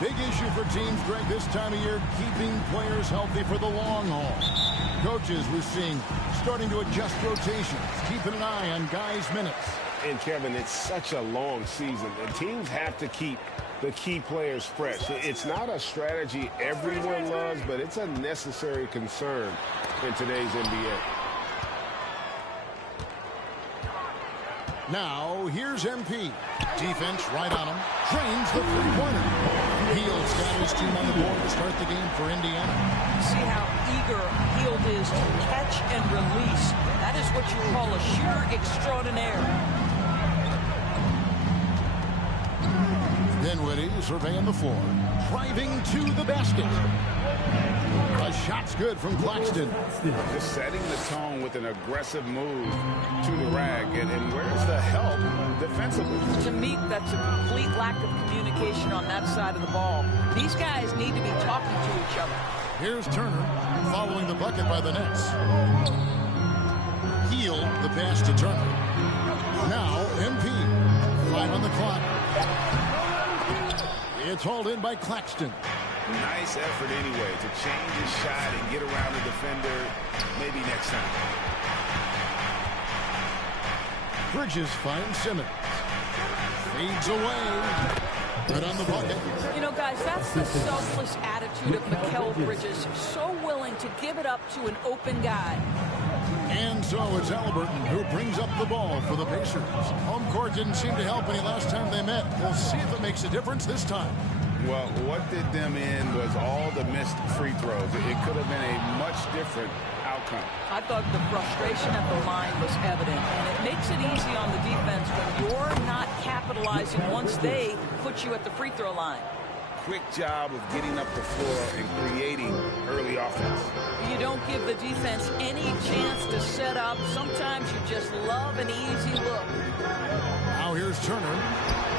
Big issue for teams, Greg, this time of year, keeping players healthy for the long haul. Coaches, we're seeing, starting to adjust rotations, keeping an eye on guys' minutes. And, Kevin, it's such a long season, and teams have to keep the key players fresh. It's not a strategy everyone loves, but it's a necessary concern in today's NBA. Now, here's MP. Defense right on him. Drains the three-pointer. Hield's got his team on the board to start the game for Indiana. See how eager Hield is to catch and release. That is what you call a sheer extraordinaire. Dinwiddie surveying the floor. Driving to the basket. A shot's good from Claxton. Just setting the tone with an aggressive move to the rag. And where's the help defensively? To me, that's a complete lack of communication on that side of the ball. These guys need to be talking to each other. Here's Turner following the bucket by the Nets. Hield the pass to Turner. Now MP. 5 on the clock. It's hauled in by Claxton. Nice effort anyway to change his shot and get around the defender maybe next time. Bridges finds Simmons. Fades away. Right on the bucket. You know, guys, that's the selfless attitude of Mikal Bridges. So willing to give it up to an open guy. And so it's Halliburton who brings up the ball for the Pacers. Home court didn't seem to help any last time they met. We'll see if it makes a difference this time. Well, what did them in was all the missed free throws. It could have been a much different outcome. I thought the frustration at the line was evident, and it makes it easy on the defense when you're not capitalizing once they put you at the free throw line. Quick job of getting up the floor and creating early offense. You don't give the defense any chance to set up. Sometimes you just love an easy look. Now here's Turner.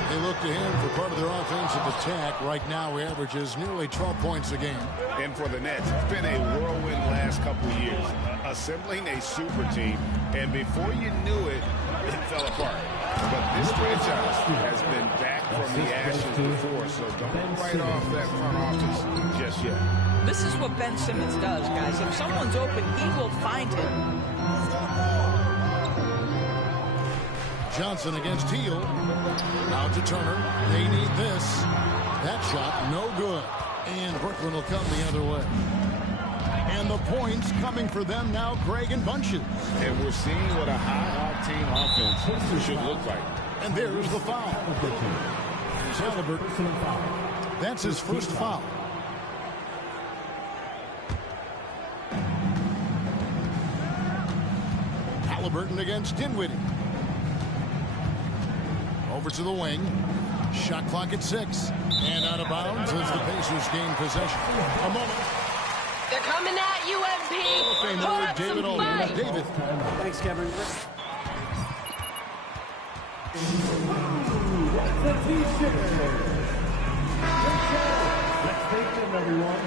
They look to him for part of their offensive attack. Right now he averages nearly 12 points a game. And for the Nets, it's been a whirlwind last couple of years. Assembling a super team, and before you knew it, it fell apart. But this franchise has been back from the ashes before, so don't write off that front office just yet. This is what Ben Simmons does, guys. If someone's open, he will find him. Johnson against Hield. Now to Turner. They need this. That shot, no good. And Brooklyn will come the other way. And the points coming for them now, Greg and bunches. And we're seeing what a high-octane offense should look like. And there's the foul. Halliburton. That's his first foul. Halliburton against Dinwiddie. Over to the wing. Shot clock at 6. And out of bounds as the Pacers gain possession. A moment. They're coming at you, MP. Hold up David some Olden. fight. David. Thanks, Kevin. Let's take them, everyone.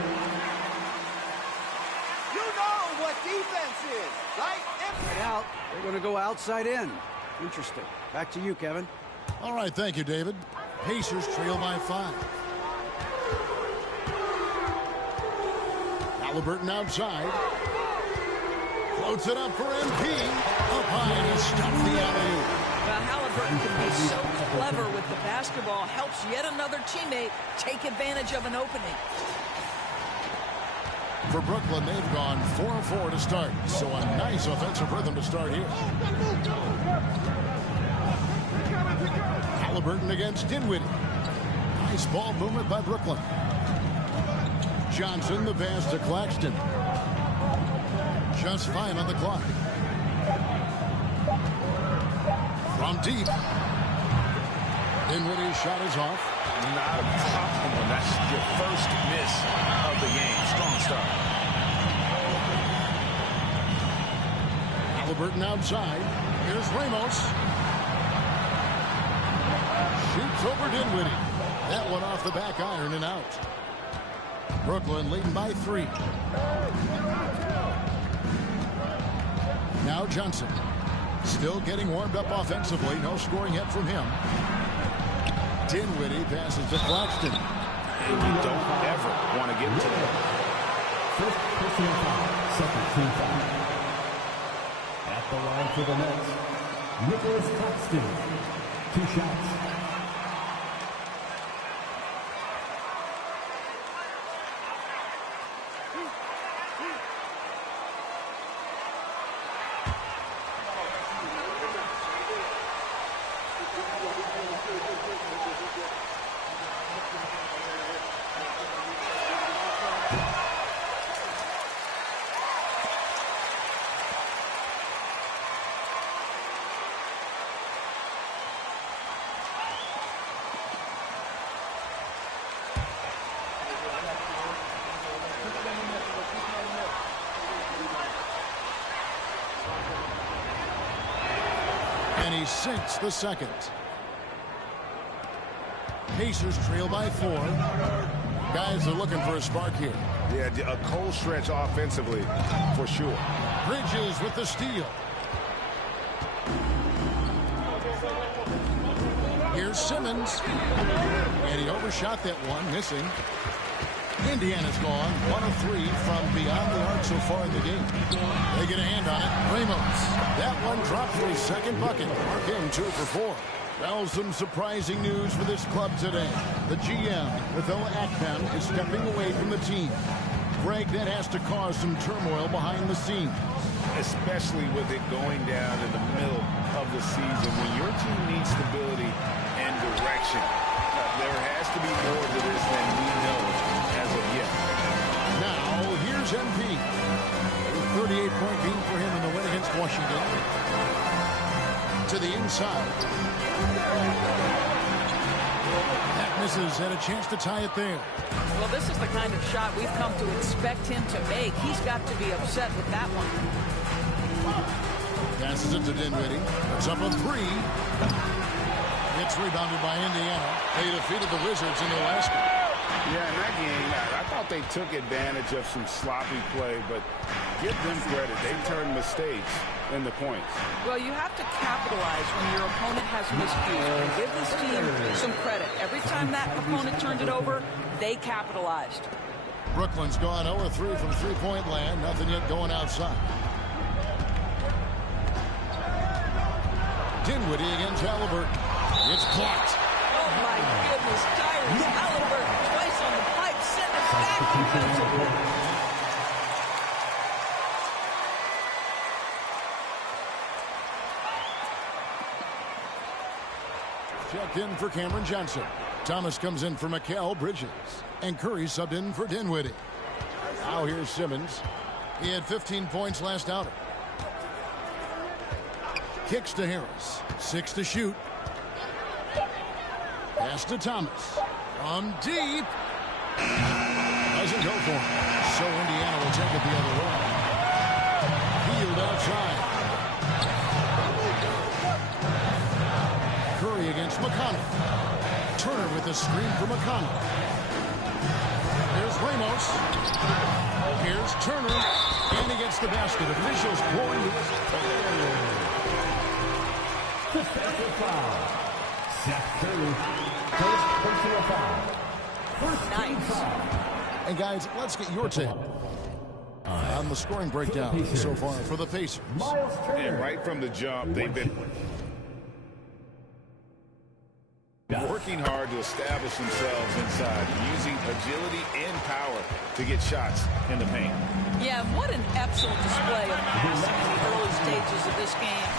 You know what defense is, right? Right out. They're going to go outside in. Interesting. Back to you, Kevin. All right, thank you, David. Pacers trail by 5. Halliburton outside. Floats it up for MP. Up high to stop the alley-oop. Halliburton can be so clever with the basketball. Helps yet another teammate take advantage of an opening. For Brooklyn, they've gone 4-4 to start. So a nice offensive rhythm to start here. Halliburton against Dinwiddie. Nice ball movement by Brooklyn. Johnson, the pass to Claxton. Just 5 on the clock. From deep. Dinwiddie's shot is off. Not a problem. That's your first miss of the game. Strong start. Halliburton outside. Here's Ramos. Shoots over Dinwiddie. That one off the back iron and out. Brooklyn leading by 3. Now Johnson. Still getting warmed up offensively. No scoring yet from him. Dinwiddie passes to Claxton. and you don't ever want to get into that. First personal foul, second team foul. At the line for the Nets, Nicholas Claxton. 2 shots. And he sinks the second. Pacers trail by 4. Guys are looking for a spark here. Yeah, a cold stretch offensively, for sure. Bridges with the steal. Here's Simmons. And he overshot that one, missing. Indiana's gone 1 of 3 from beyond the arc so far in the game. They get a hand on it. Ramos. That one dropped for his second bucket. Mark him 2 for 4. Well, some surprising news for this club today. The GM, Phil Atman, is stepping away from the team. Greg, that has to cause some turmoil behind the scenes. Especially with it going down in the middle of the season. When your team needs stability and direction, there has to be more to this than we know as of yet. Now, here's MP. A 38-point game for him in the win against Washington. To the inside. That misses, and a chance to tie it there. Well, this is the kind of shot we've come to expect him to make. He's got to be upset with that one. Passes it to Dinwiddie. It's up a 3. It's rebounded by Indiana. They defeated the Wizards in the last game. Yeah, in that game, I thought they took advantage of some sloppy play, but give them credit. They turned mistakes into points. Well, you have to capitalize when your opponent has miscues. And give this team some credit. Every time that opponent turned it over, they capitalized. Brooklyn's gone 0 of 3 from three-point land. Nothing yet going outside. Dinwiddie against Halliburton. It's blocked. Oh, my goodness. Tyrese Halliburton twice on the pipe. Send it back defensively. Checked in for Cameron Johnson. Thomas comes in for Mikal Bridges. And Curry subbed in for Dinwiddie. Now here's Simmons. He had 15 points last outing. Kicks to Harris. 6 to shoot. Pass to Thomas. From deep. Doesn't go for him. So Indiana will take it the other way. Field outside. Curry against McConnell. Turner with a screen for McConnell. Here's Ramos. Here's Turner. And he gets the basket. Officials blowing the whistle. Defensive foul. Seth Curry. First personal foul. First team foul. And guys, let's get your take on the scoring breakdown so far for the Pacers. Miles Turner. And right from the jump, they've been working hard to establish themselves inside, using agility and power to get shots in the paint. Yeah, what an excellent display of passing in the early stages of this game.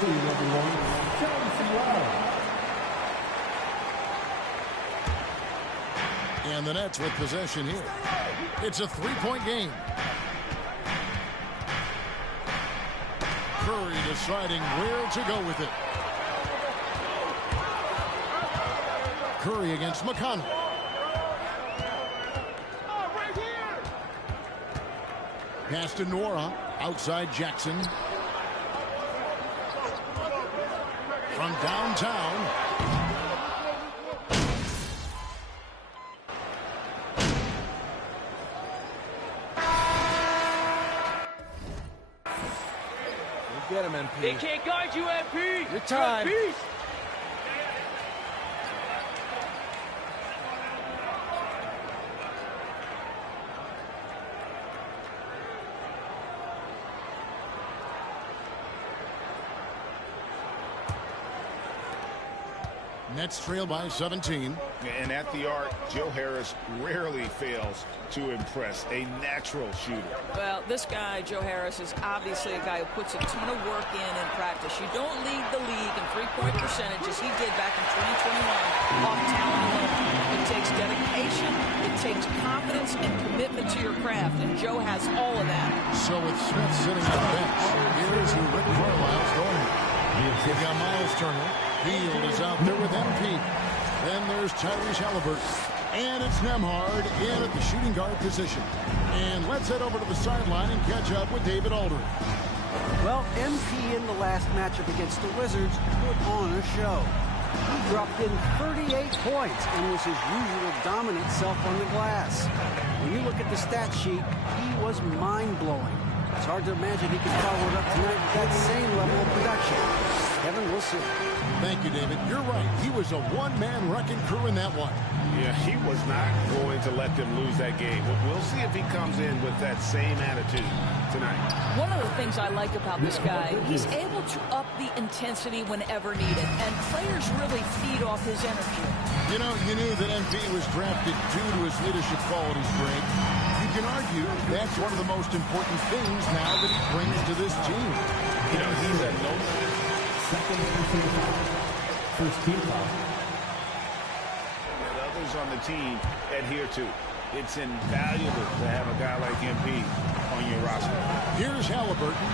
team, everyone. Show them some love. And the Nets with possession here. It's a three-point game. Curry deciding where to go with it. Curry against McConnell. Pass to Nora. Outside Jackson. From downtown. Get him, MP. They can't guard you, MP. Your time. MP. Nets trail by 17. And at the arc, Joe Harris rarely fails to impress. A natural shooter. Well, this guy, Joe Harris, is obviously a guy who puts a ton of work in practice. You don't lead the league in three-point percentage as he did back in 2021 off talent alone. It takes dedication, it takes confidence and commitment to your craft, and Joe has all of that. So with Smith sitting on the bench, here's who Rick Carlisle's going with. You've got Miles Turner. Field is out there with MP. Then there's Tyrese Halliburton. And it's Nembhard in at the shooting guard position. And let's head over to the sideline and catch up with David Aldridge. Well, MP in the last matchup against the Wizards put on a show. He dropped in 38 points and was his usual dominant self on the glass. When you look at the stat sheet, he was mind-blowing. It's hard to imagine he could follow it up tonight with that same level of production. Kevin, we'll see. Thank you, David. You're right. He was a one-man wrecking crew in that one. Yeah, he was not going to let them lose that game. We'll see if he comes in with that same attitude tonight. One of the things I like about this guy, he's able to up the intensity whenever needed, and players really feed off his energy. You know, you knew that MP was drafted due to his leadership qualities, Greg. You can argue that's one of the most important things now that he brings to this team. You know, he's a no. Second personal foul. First team foul. That others on the team adhere to. It's invaluable to have a guy like MP on your roster. Here's Halliburton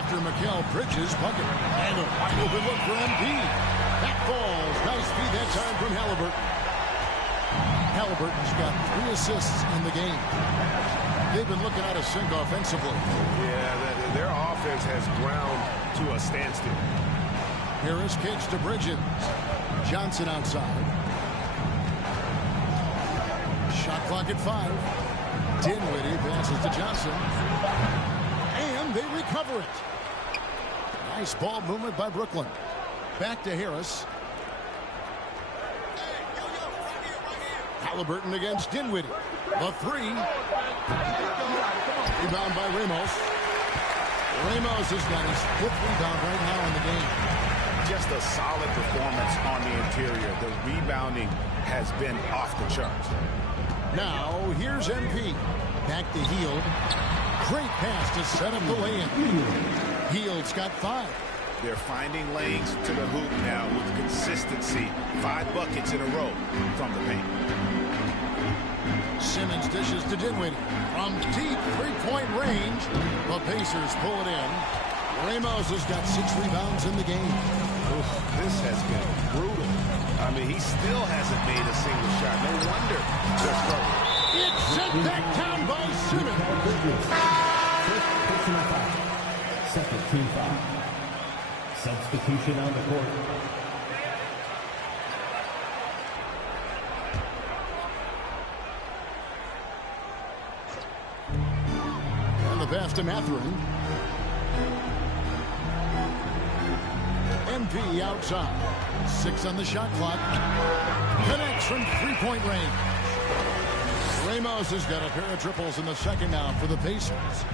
after Mikal Bridges' bucket. And a wide open look for MP. That falls. Nice feed that time from Halliburton. Halliburton's got 3 assists in the game. They've been looking out of sync offensively. Yeah, their offense has ground to a standstill. Harris kicks to Bridges. Johnson outside. Shot clock at 5. Dinwiddie passes to Johnson. And they recover it. Nice ball movement by Brooklyn. Back to Harris. Halliburton against Dinwiddie. The 3. Rebound by Ramos. Ramos has got his 5th rebound right now in the game. Just a solid performance on the interior. The rebounding has been off the charts. Now, here's MP. Back to Hield. Great pass to set up the lay-in. Hield's got 5. They're finding lanes to the hoop now with consistency. 5 buckets in a row from the paint. Simmons dishes to Dinwiddie. From deep three-point range, the Pacers pull it in. Ramos has got 6 rebounds in the game. Oof, this has been brutal. I mean, he still hasn't made a single shot. No wonder they're struggling. It's sent back down by Simmons. First personal foul. Second team foul. Substitution on the court. And the pass to Mathurin. MP outside. 6 on the shot clock. Connects from three-point range. Ramos has got a pair of triples in the second now for the Pacers.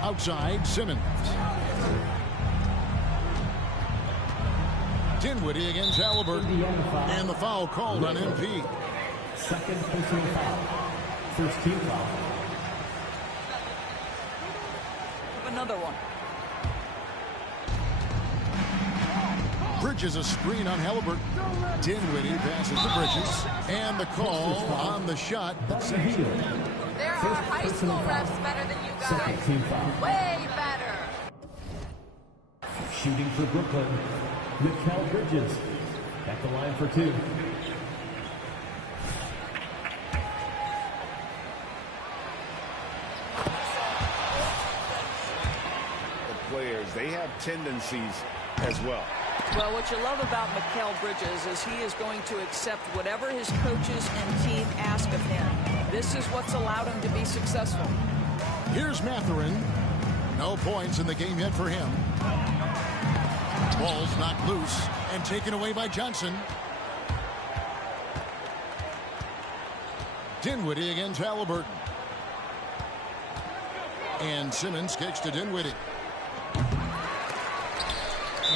Outside, Simmons. Dinwiddie against Halliburton. And the foul called on MP. Second personal foul. First team foul. Another one. Bridges a screen on Halliburton. Dinwiddie passes to Bridges. And the call on the shot. There are high school refs better than you guys. Way better. Shooting for Brooklyn, Mikal Bridges. At the line for two. The players, they have tendencies as well. Well, what you love about Mikal Bridges is he is going to accept whatever his coaches and team ask of him. This is what's allowed him to be successful. Here's Mathurin. No points in the game yet for him. Ball's knocked loose and taken away by Johnson. Dinwiddie against Halliburton. And Simmons kicks to Dinwiddie.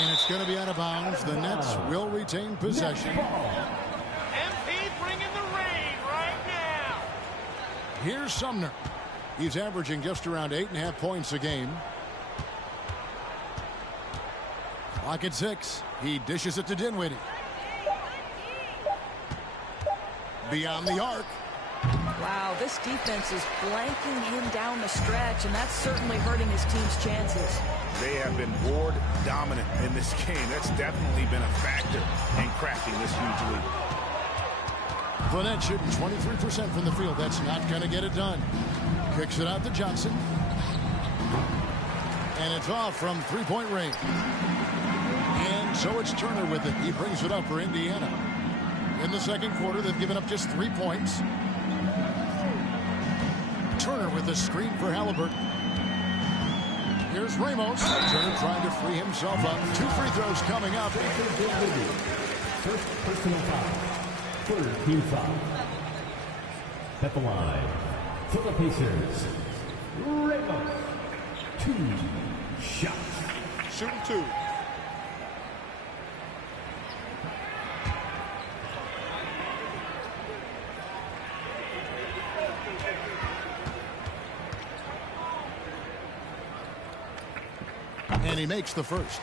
And it's going to be out of bounds. The Nets will retain possession. MP bringing the rain right now. Here's Sumner. He's averaging just around 8.5 points a game. Clock at 6. He dishes it to Dinwiddie. Beyond the arc. Wow, this defense is blanking him down the stretch, and that's certainly hurting his team's chances. They have been board dominant in this game. That's definitely been a factor in cracking this huge lead. The Nets shooting 23% from the field. That's not going to get it done. Kicks it out to Johnson. And it's off from three-point range. And so it's Turner with it. He brings it up for Indiana. In the second quarter, they've given up just 3 points. Turner with the screen for Halliburton. Here's Ramos. Turner trying to free himself up. 2 free throws coming up. First personal foul. Third team foul. At the line for the Pacers, Ramos. 2 shots. Shooting 2. And he makes the first.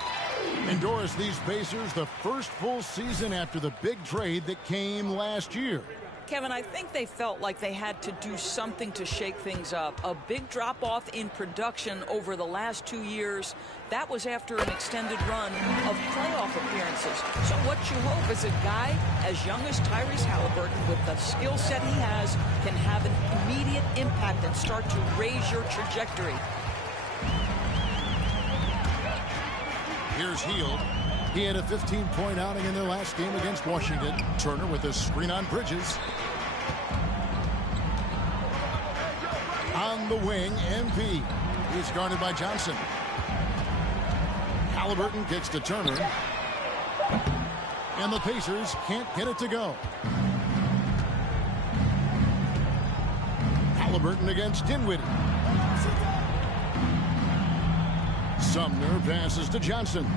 And Doris, these Pacers, the first full season after the big trade that came last year. Kevin, I think they felt like they had to do something to shake things up. A big drop-off in production over the last 2 years. That was after an extended run of playoff appearances. So what you hope is a guy as young as Tyrese Halliburton, with the skill set he has, can have an immediate impact and start to raise your trajectory. Here's Hield. He had a 15-point outing in their last game against Washington. Turner with a screen on Bridges. On the wing, MP. He's guarded by Johnson. Halliburton kicks to Turner. And the Pacers can't get it to go. Halliburton against Dinwiddie. Sumner passes to Johnson.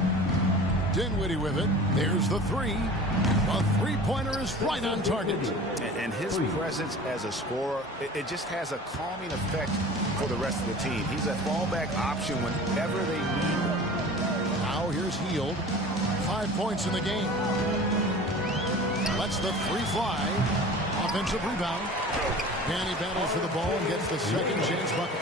Dinwiddie with it. There's the 3. A three-pointer is right on target. And his presence as a scorer, it just has a calming effect for the rest of the team. He's a fallback option whenever they need him. Now here's Hield. 5 points in the game. Lets the 3 fly. Offensive rebound. And he battles for the ball and gets the second chance bucket.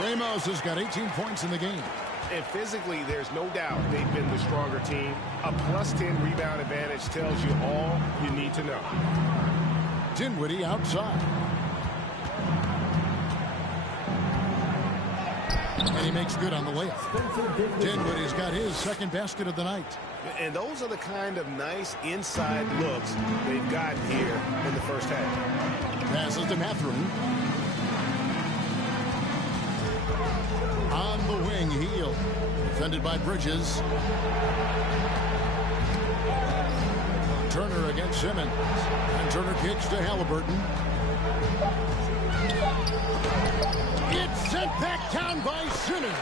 Ramos has got 18 points in the game. And physically, there's no doubt they've been the stronger team. A +10 rebound advantage tells you all you need to know. Dinwiddie outside. And he makes good on the layup. Dinwiddie's got his second basket of the night. And those are the kind of nice inside looks they've gotten here in the first half. Passes to Mathurin. On the wing, Hield. Defended by Bridges. Turner against Simmons. And Turner kicks to Halliburton. It's sent back down by Simmons.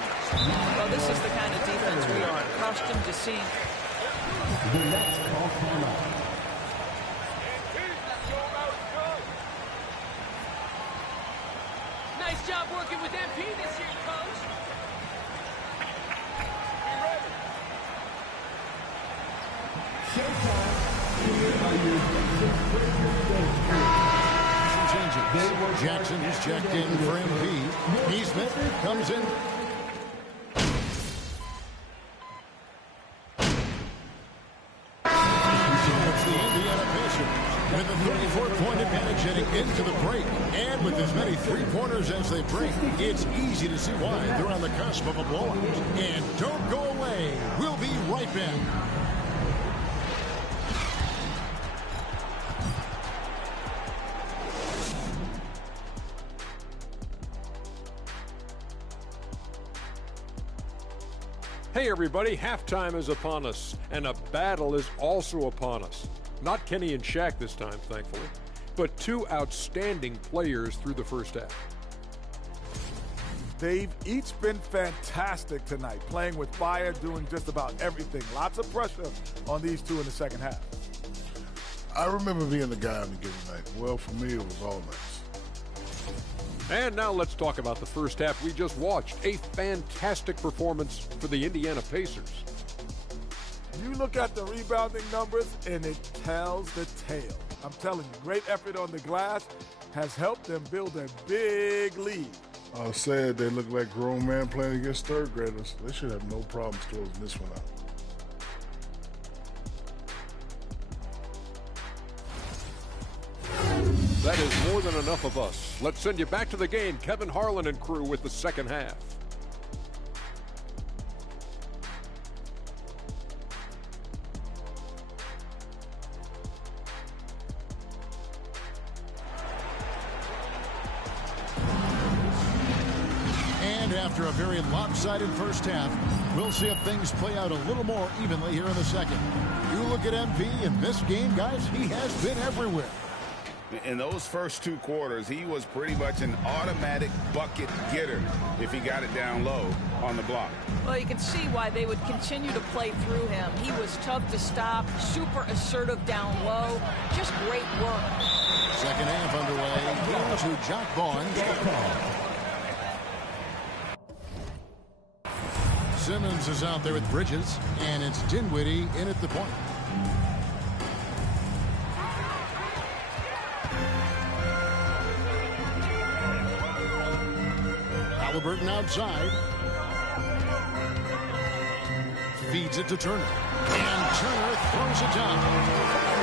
Well, this is the kind of defense we are accustomed to seeing. The Nets call timeout. Nice job working with MP this year, Coach. Changes. Jackson is checked in for MP. Neesmith comes in. It's the Indiana Pacers with a 34-point advantage heading into the break. And with as many three-pointers as they bring, it's easy to see why they're on the cusp of a blowout. And don't go away. We'll be right back. Hey everybody, halftime is upon us, and a battle is also upon us. Not Kenny and Shaq this time, thankfully, but two outstanding players through the first half. They've each been fantastic tonight, playing with fire, doing just about everything. Lots of pressure on these two in the second half. I remember being the guy on the given night. Well, for me, it was all nights. And now let's talk about the first half we just watched. A fantastic performance for the Indiana Pacers. You look at the rebounding numbers, and it tells the tale. I'm telling you, great effort on the glass has helped them build a big lead. I said they look like grown men playing against third graders. They should have no problems closing this one out. That is more than enough of us. Let's send you back to the game. Kevin Harlan and crew with the second half. And after a very lopsided first half, we'll see if things play out a little more evenly here in the second. You look at MP in this game, guys, he has been everywhere. In those first two quarters, he was pretty much an automatic bucket getter if he got it down low on the block. Well, you can see why they would continue to play through him. He was tough to stop, super assertive down low. Just great work. Second half underway. Here's Jock Vaughn. Simmons is out there with Bridges, and it's Dinwiddie in at the point. Halliburton outside. Feeds it to Turner. And Turner throws it down.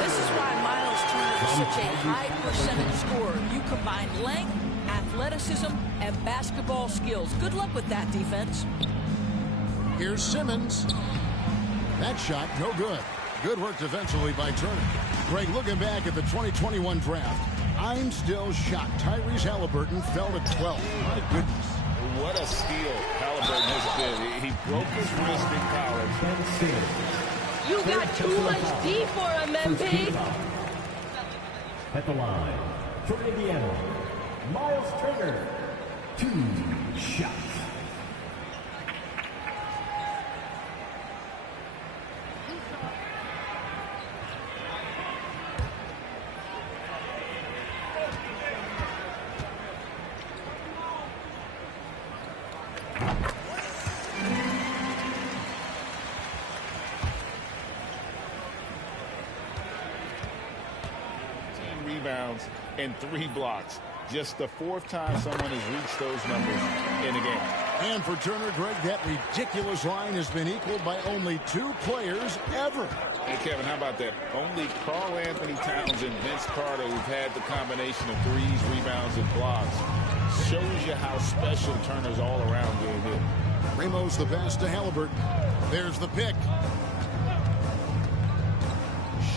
This is why Miles Turner is such a high percentage scorer. You combine length, athleticism, and basketball skills. Good luck with that defense. Here's Simmons. That shot, no good. Good work defensively by Turner. Greg, looking back at the 2021 draft, I'm still shocked. Tyrese Halliburton fell to 12. My goodness. What a steal Halliburton has been. He broke his wrist in college. You got too much D for him, MP. At the line, for Indiana, Miles Turner, 2 shots. Rebounds and 3 blocks. Just the 4th time someone has reached those numbers in a game. And for Turner, Greg, that ridiculous line has been equaled by only 2 players ever. Hey, Kevin, how about that? Only Karl Anthony Towns and Vince Carter who've had the combination of 3s, rebounds, and blocks. Shows you how special Turner's all-around game is. Ramos the pass to Halliburton. There's the pick.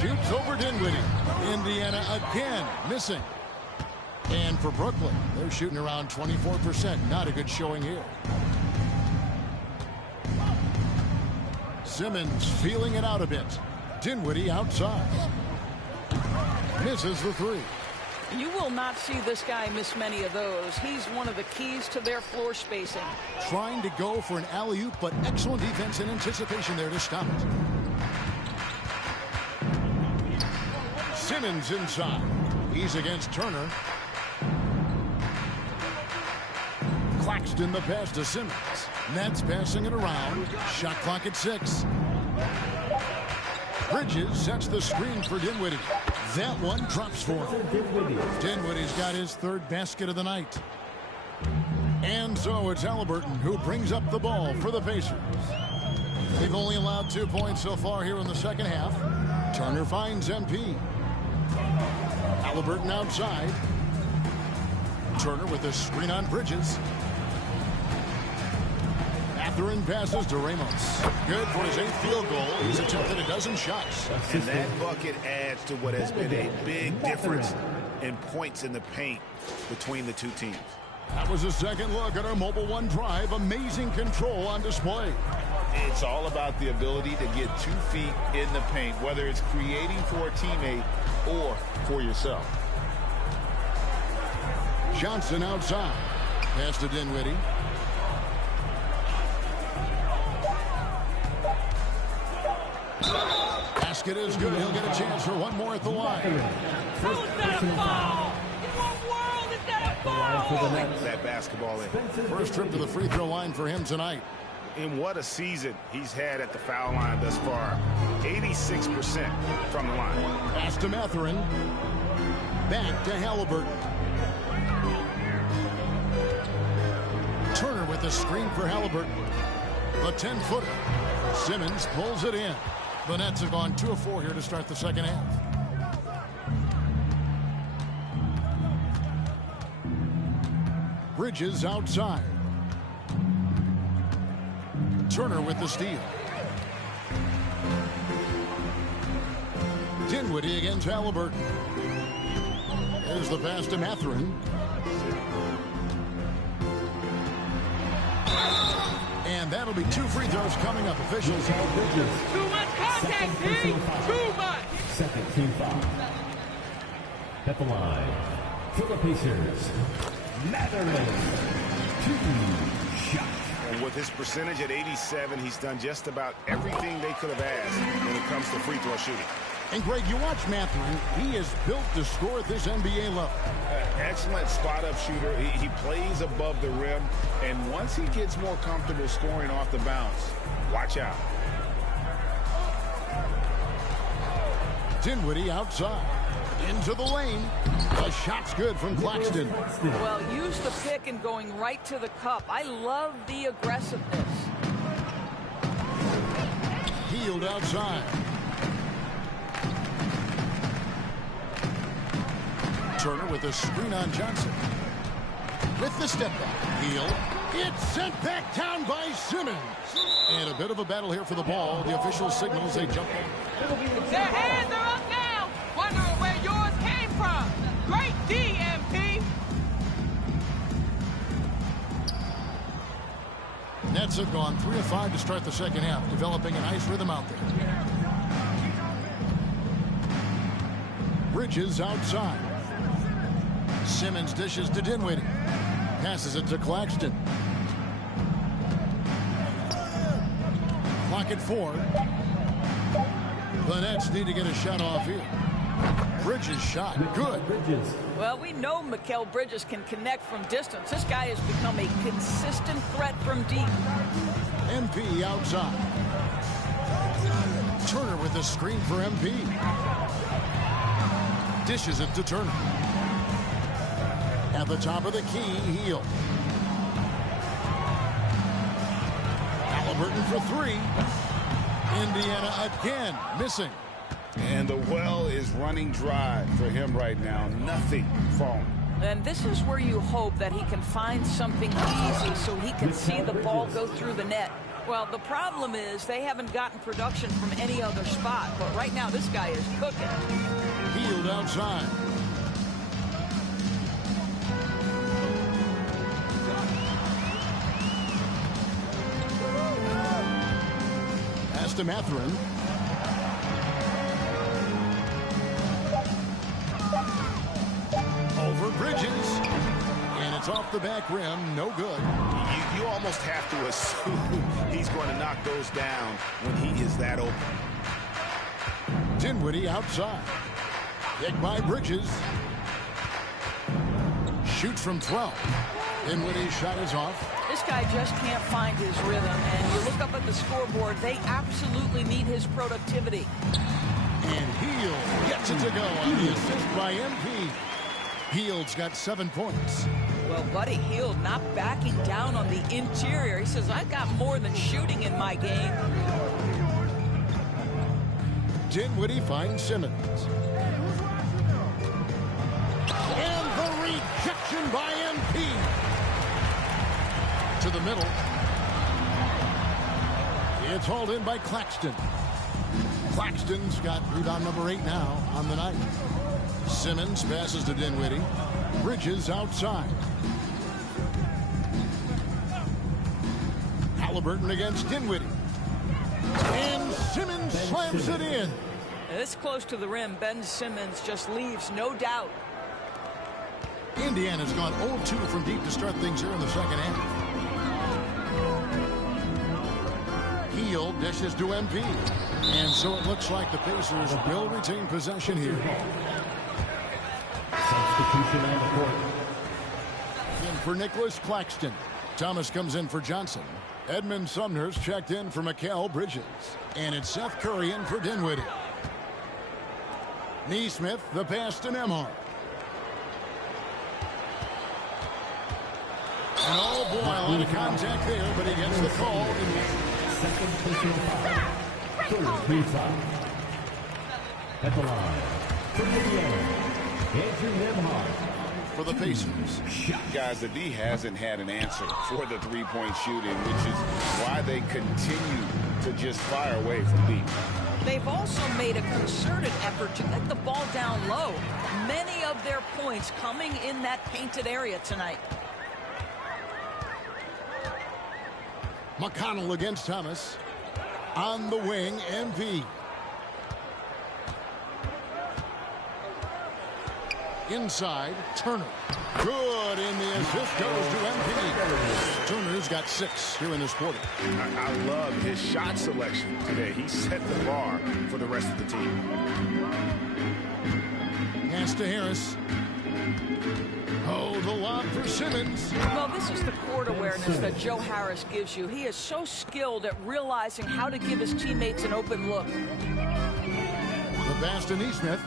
Shoots over Dinwiddie. Indiana again missing. And for Brooklyn, they're shooting around 24%. Not a good showing here. Simmons feeling it out a bit. Dinwiddie outside. Misses the 3. You will not see this guy miss many of those. He's one of the keys to their floor spacing. Trying to go for an alley-oop, but excellent defense and anticipation there to stop it. Simmons inside. He's against Turner. Claxton the pass to Simmons. Nets passing it around. Shot clock at 6. Bridges sets the screen for Dinwiddie. That one drops for him. Dinwiddie's got his third basket of the night. And so it's Halliburton who brings up the ball for the Pacers. They've only allowed 2 points so far here in the second half. Turner finds MP. Halliburton outside. Turner with a screen on Bridges. Mathurin passes to Ramos. Good for his 8th field goal. He's attempted a dozen shots. And that bucket adds to what has been a big difference in points in the paint between the two teams. That was a second look at our Mobile One drive. Amazing control on display. It's all about the ability to get 2 feet in the paint, whether it's creating for a teammate or for yourself. Johnson outside. Pass to Dinwiddie. Basket is good. He'll get a chance for one more at the line. How is that a foul? In what world is that a foul? That basketball in. First trip to the free throw line for him tonight. And what a season he's had at the foul line thus far. 86% from the line. Pass to Mathurin. Back to Halliburton. Turner with the screen for Halliburton. The 10-footer. Simmons pulls it in. The Nets have gone 2 of 4 here to start the second half. Bridges outside. Turner with the steal. Dinwiddie against Halliburton. There's the pass to Mathurin. And that'll be 2 free throws coming up. Officials. Too much contact, P. Too much. Second team foul. At the line for the Pacers, Mathurin. 2 shots. And with his percentage at 87, he's done just about everything they could have asked when it comes to free throw shooting. And Greg, you watch Mathurin. He is built to score at this NBA level. Excellent spot-up shooter. He plays above the rim. And once he gets more comfortable scoring off the bounce, watch out. Dinwiddie outside. Into the lane. The shot's good from Claxton. Well, use the pick and going right to the cup. I love the aggressiveness. Healed outside. Turner with a screen on Johnson. With the step back. Heel. It's sent back down by Simmons. And a bit of a battle here for the ball. The official signals a jump ball. Their hands are up now. Wondering where yours came from. Great DMP. Nets have gone 3 of 5 to start the second half, developing a nice rhythm out there. Bridges outside. Simmons dishes to Dinwiddie. Passes it to Claxton. Clock at 4. The Nets need to get a shot off here. Bridges shot. Good. Well, we know Mikal Bridges can connect from distance. This guy has become a consistent threat from deep. MP outside. Turner with a screen for MP. Dishes it to Turner. At the top of the key, Heel. Halliburton for 3. Indiana again missing. And the well is running dry for him right now. Nothing falling. And this is where you hope that he can find something easy so he can see the ball go through the net. Well, the problem is they haven't gotten production from any other spot. But right now, this guy is cooking. Healed outside. Pass to Mathurin. Over Bridges. And it's off the back rim. No good. You almost have to assume he's going to knock those down when he is that open. Dinwiddie outside. Picked by Bridges. Shoots from 12. Dinwiddie's shot is off. This guy just can't find his rhythm. And you look up at the the scoreboard. They absolutely need his productivity. And Hield gets it to go on the assist by MP. Hield's got 7 points. Well, Buddy Hield not backing down on the interior. He says, I've got more than shooting in my game. Dinwiddie finds Simmons. And the rejection by MP. To the middle. It's hauled in by Claxton. Claxton's got rebound number 8 now on the night. Simmons passes to Dinwiddie. Bridges outside. Halliburton against Dinwiddie. And Simmons slams it in. This close to the rim, Ben Simmons just leaves, no doubt. Indiana's gone 0-2 from deep to start things here in the second half. Hield dishes to MP. And so it looks like the Pacers will retain possession here. Substitution on the court. In for Nicholas Claxton. Thomas comes in for Johnson. Edmund Sumner's checked in for Mikal Bridges. And it's Seth Curry in for Dinwiddie. Neesmith, the pass to Nembhard. And oh boy, a lot of contact there, but he gets the call. Second personal foul. Third free foul. At the line. For Indiana, Andrew Nembhard. For the Pacers. Guys, the D hasn't had an answer for the three-point shooting, which is why they continue to just fire away from deep. They've also made a concerted effort to get the ball down low. Many of their points coming in that painted area tonight. McConnell against Thomas. On the wing, MP. Inside, Turner. Good, and the assist goes to MP. Turner's got 6 here in this quarter. I love his shot selection today. He set the bar for the rest of the team. Pass to Harris. Oh, the lob for Simmons. Well, this is the court awareness that Joe Harris gives you. He is so skilled at realizing how to give his teammates an open look. The pass to Neesmith.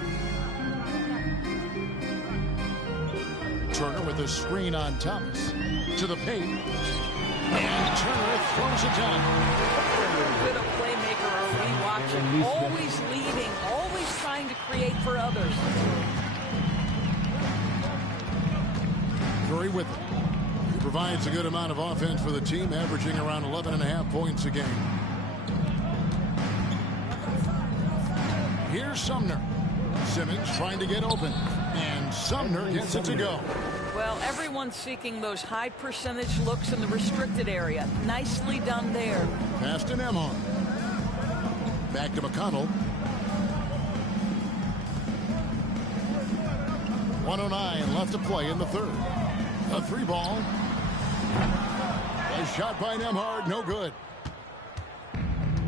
Turner with a screen on Thomas. To the paint. And Turner throws it down. How good a playmaker are we watching? Always leading, always trying to create for others. Curry with it. He provides a good amount of offense for the team, averaging around 11.5 points a game. Here's Sumner. Simmons trying to get open. And Sumner gets it to go. Well, everyone's seeking those high percentage looks in the restricted area. Nicely done there. Pass to Nembhard. Back to McConnell. 1:09 left to play in the third. A 3-ball. A shot by Nembhard, no good.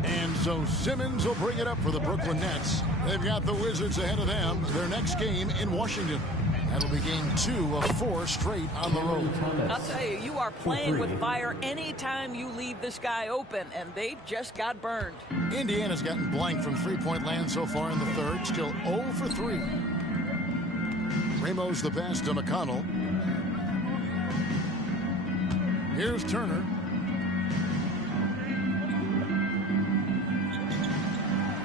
And so Simmons will bring it up for the Brooklyn Nets. They've got the Wizards ahead of them. Their next game in Washington. That'll be game 2 of 4 straight on the road. I'll tell you, you are playing with fire anytime you leave this guy open, and they just got burned. Indiana's gotten blank from three-point land so far in the third. Still 0 for 3. Ramos the pass to McConnell. Here's Turner.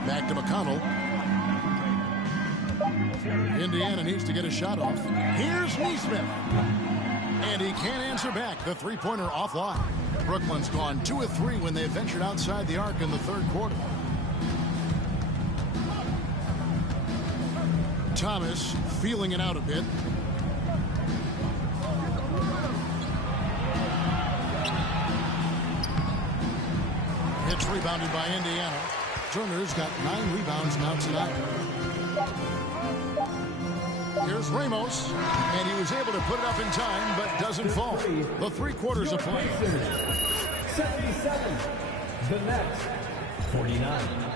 Back to McConnell. Indiana needs to get a shot off. Here's Neesmith. And he can't answer back. The three-pointer offline. Brooklyn's gone 2 of 3 when they ventured outside the arc in the third quarter. Thomas feeling it out a bit. It's rebounded by Indiana. Turner's got 9 rebounds now tonight. Here's Ramos, and he was able to put it up in time, but doesn't fall. The 3 quarters of play. 77. The Nets. 49.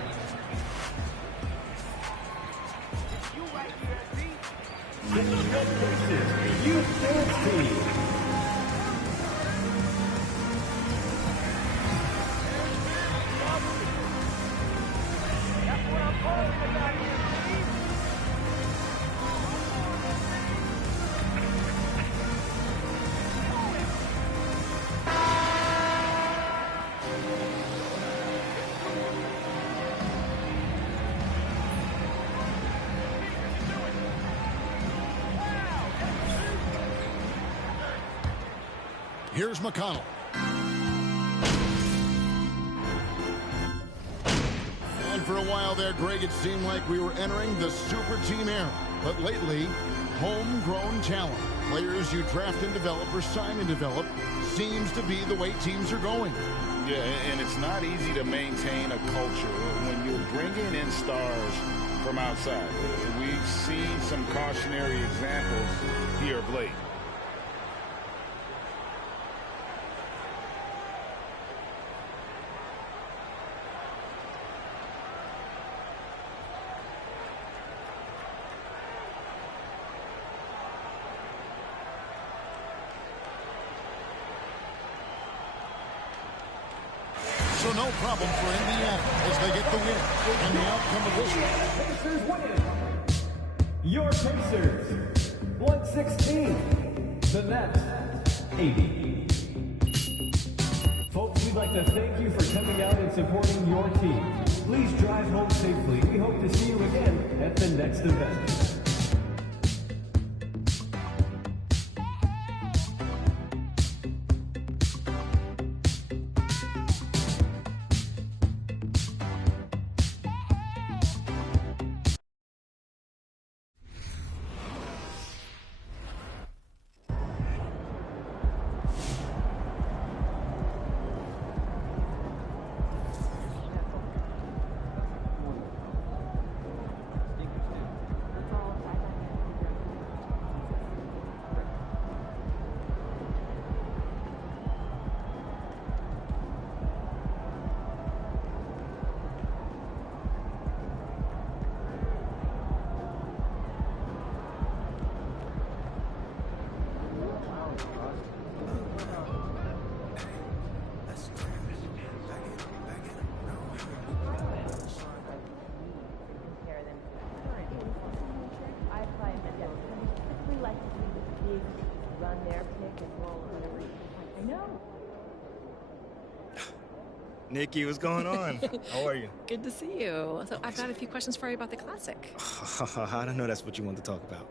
Here's McConnell. And for a while there, Greg, it seemed like we were entering the super team era. But lately, homegrown talent, players you draft and develop or sign and develop, seems to be the way teams are going. Yeah, and it's not easy to maintain a culture when you're bringing in stars from outside. We've seen some cautionary examples here of late. So no problem for Indiana as they get the win. And the outcome of this one. Pacers win. Your Pacers, 116. The Nets, 80. Folks, we'd like to thank you for coming out and supporting your team. Please drive home safely. We hope to see you again at the next event. Nikki, what's going on? How are you? Good to see you. So I've got a few questions for you about the Classic. I don't know that's what you want to talk about.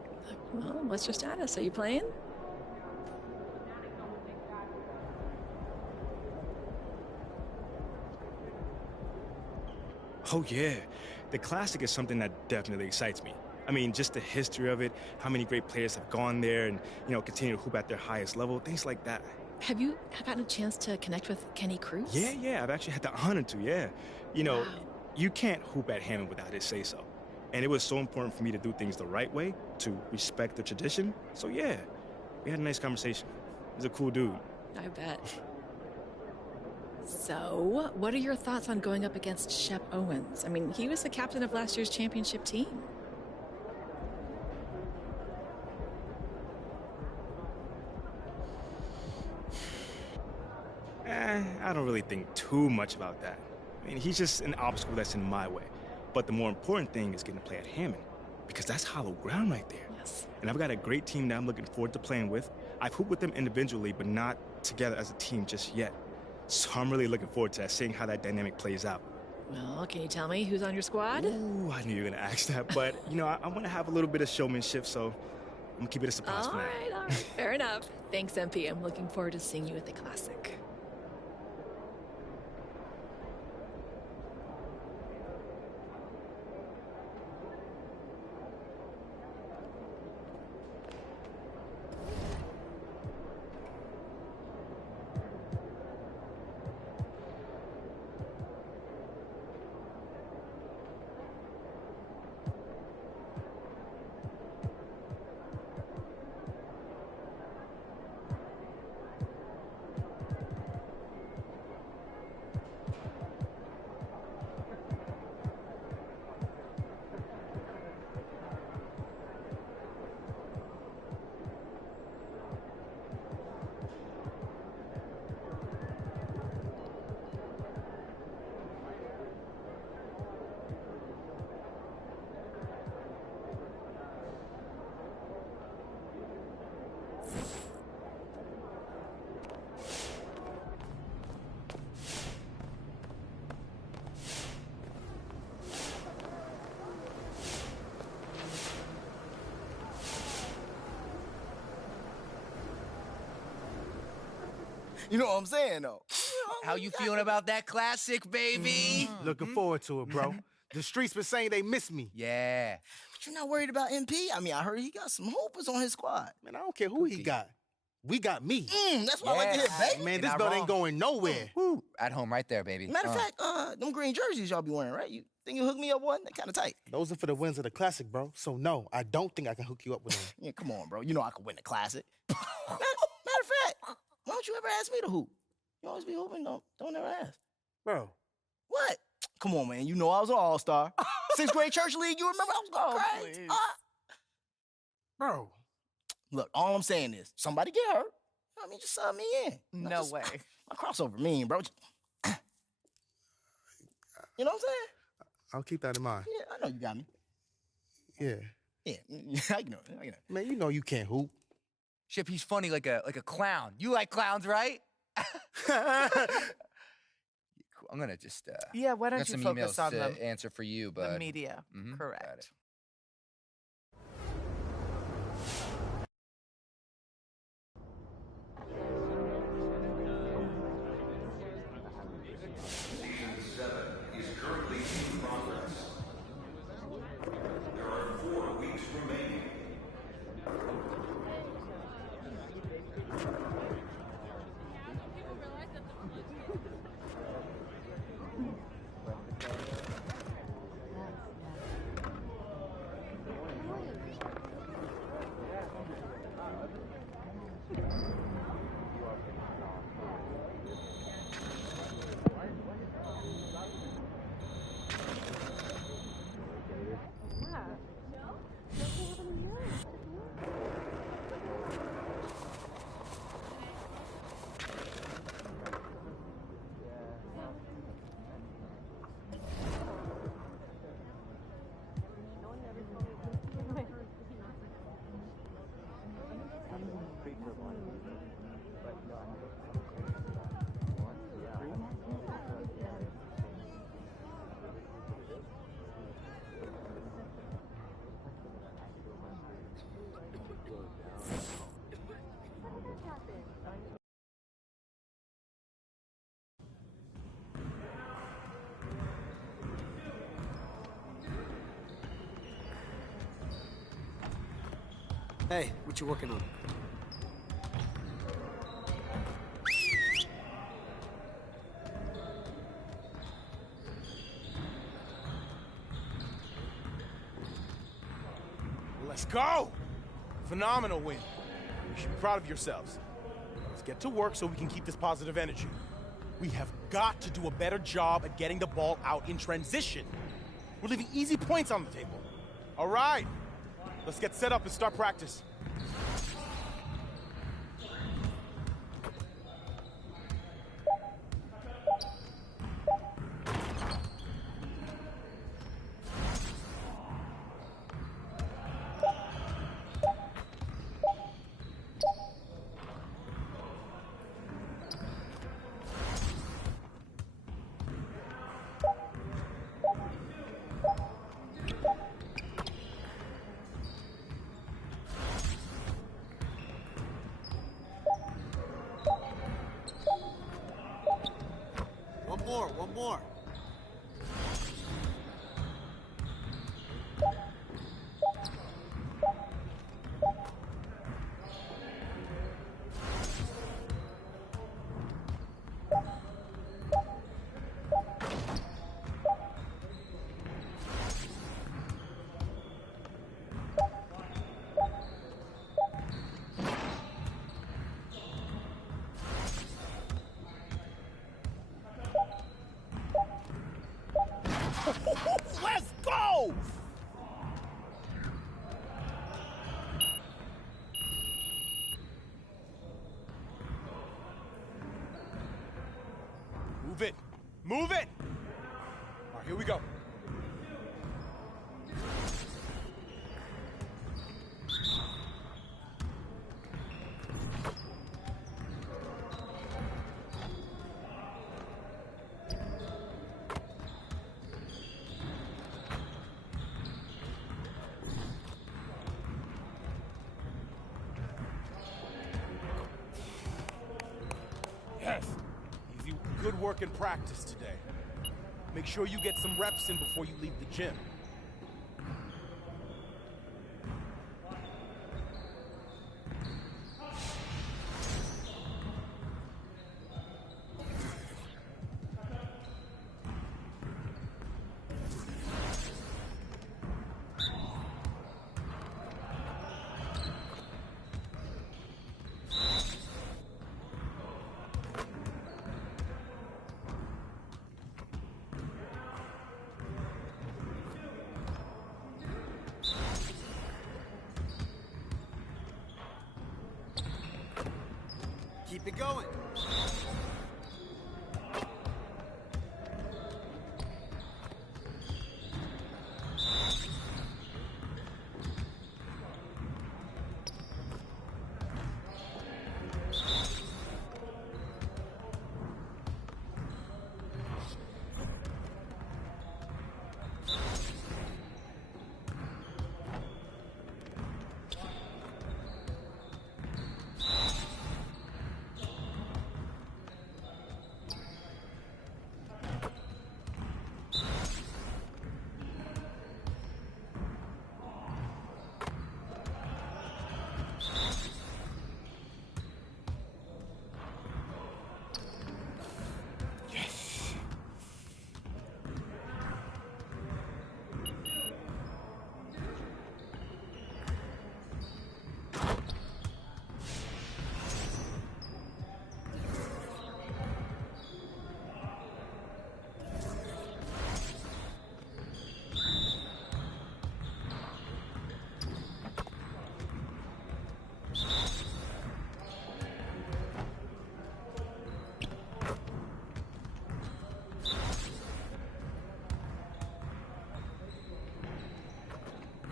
Well, what's your status? Are you playing? Oh, yeah. The Classic is something that definitely excites me. I mean, just the history of it, how many great players have gone there and, continue to hoop at their highest level, things like that. Have you gotten a chance to connect with Kenny Cruz? Yeah. I've actually had the honor to, yeah. Wow. You can't hoop at Hammond without his say-so. And it was so important for me to do things the right way, to respect the tradition. So, yeah, we had a nice conversation. He's a cool dude. I bet. So, what are your thoughts on going up against Shep Owens? I mean, he was the captain of last year's championship team. I don't really think too much about that. I mean, he's just an obstacle that's in my way. But the more important thing is getting to play at Hammond, because that's hollow ground right there. Yes. And I've got a great team that I'm looking forward to playing with. I've hooped with them individually, but not together as a team just yet. So I'm really looking forward to that, seeing how that dynamic plays out. Well, can you tell me who's on your squad? Ooh, I knew you were going to ask that. But, I want to have a little bit of showmanship, so I'm going to keep it a surprise for now. All right. Fair enough. Thanks, MP. I'm looking forward to seeing you at the Classic. You know what I'm saying, though? How you feeling about that classic, baby? Looking forward to it, bro. The streets been saying they miss me. Yeah. But you're not worried about MP? I mean, I heard he got some hoopers on his squad. Man, I don't care who he got. We got me. That's what I like to hear, baby. Man, this belt ain't going nowhere. Woo. At home right there, baby. Matter of fact, them green jerseys y'all be wearing, right? You think you hook me up one? They're kind of tight. Those are for the wins of the classic, bro. So no, I don't think I can hook you up with them. Yeah, come on, bro. You know I can win the classic. Matter of fact, why don't you ever ask me to hoop? You always be hooping, don't ever ask. Bro. What? Come on, man. You know I was an all-star. 6th grade church league, you remember? I was great. Bro. Look, all I'm saying is, somebody get hurt. I mean, just sub me in. No way. My crossover mean, bro. You know what I'm saying? I'll keep that in mind. Yeah, I know you got me. Yeah. Yeah, I know. Man, you know you can't hoop. Ship, he's funny like a clown. You like clowns, right? I'm gonna just yeah. Why don't got you some focus emails on to the answer for you, but media? Correct. Hey, what you working on? Let's go! Phenomenal win. You should be proud of yourselves. Let's get to work so we can keep this positive energy. We have got to do a better job at getting the ball out in transition. We're leaving easy points on the table. All right, let's get set up and start practice. One more. Let's go! Move it! Move it! All right, here we go. work in practice today. Make sure you get some reps in before you leave the gym. Keep it going.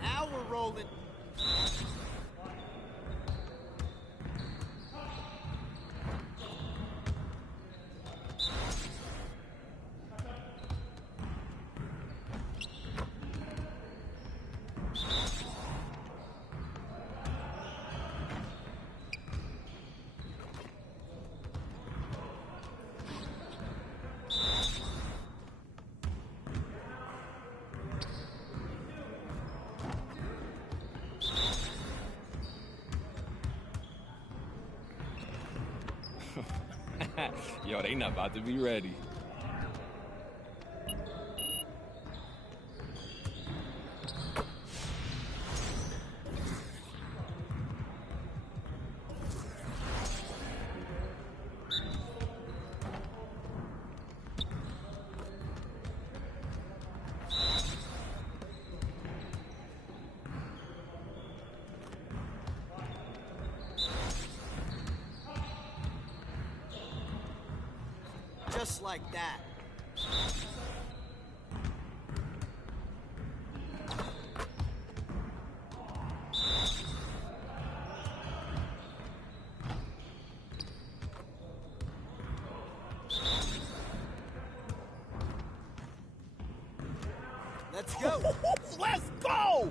Now we're rolling. Yo, they not about to be ready. Just like that. Let's go. Let's go!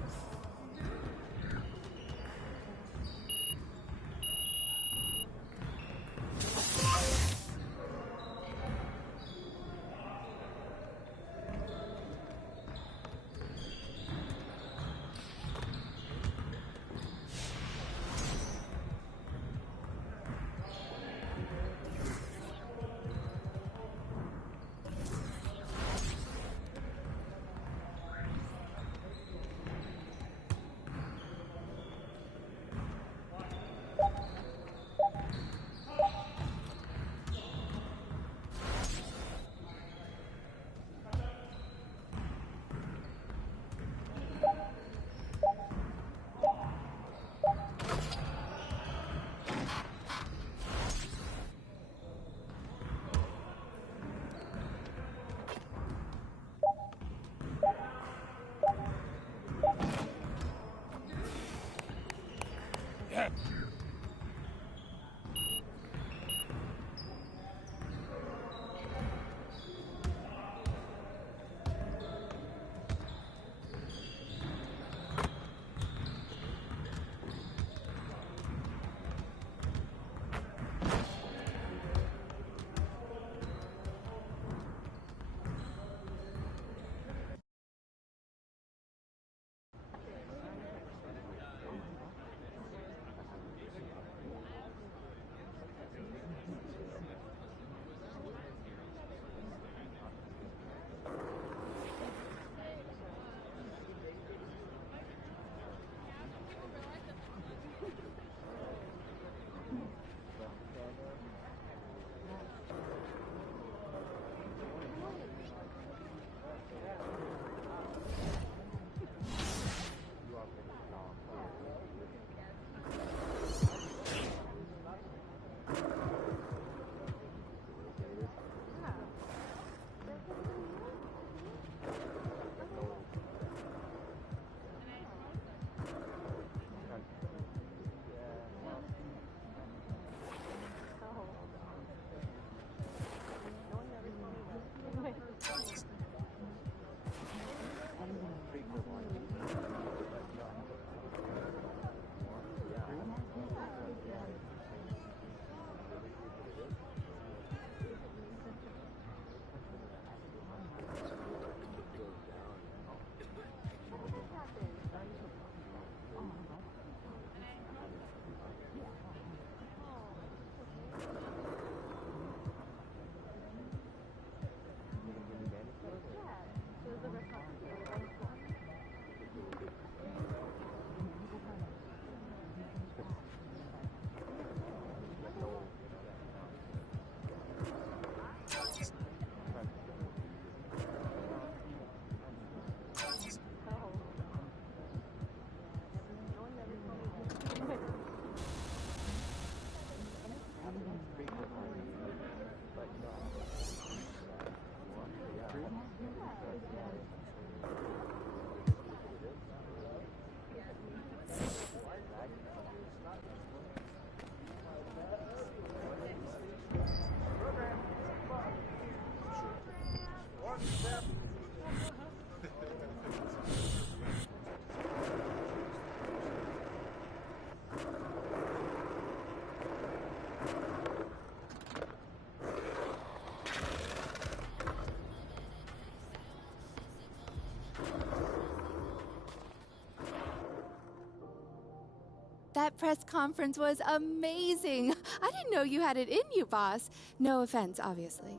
That press conference was amazing. I didn't know you had it in you, boss. No offense, obviously.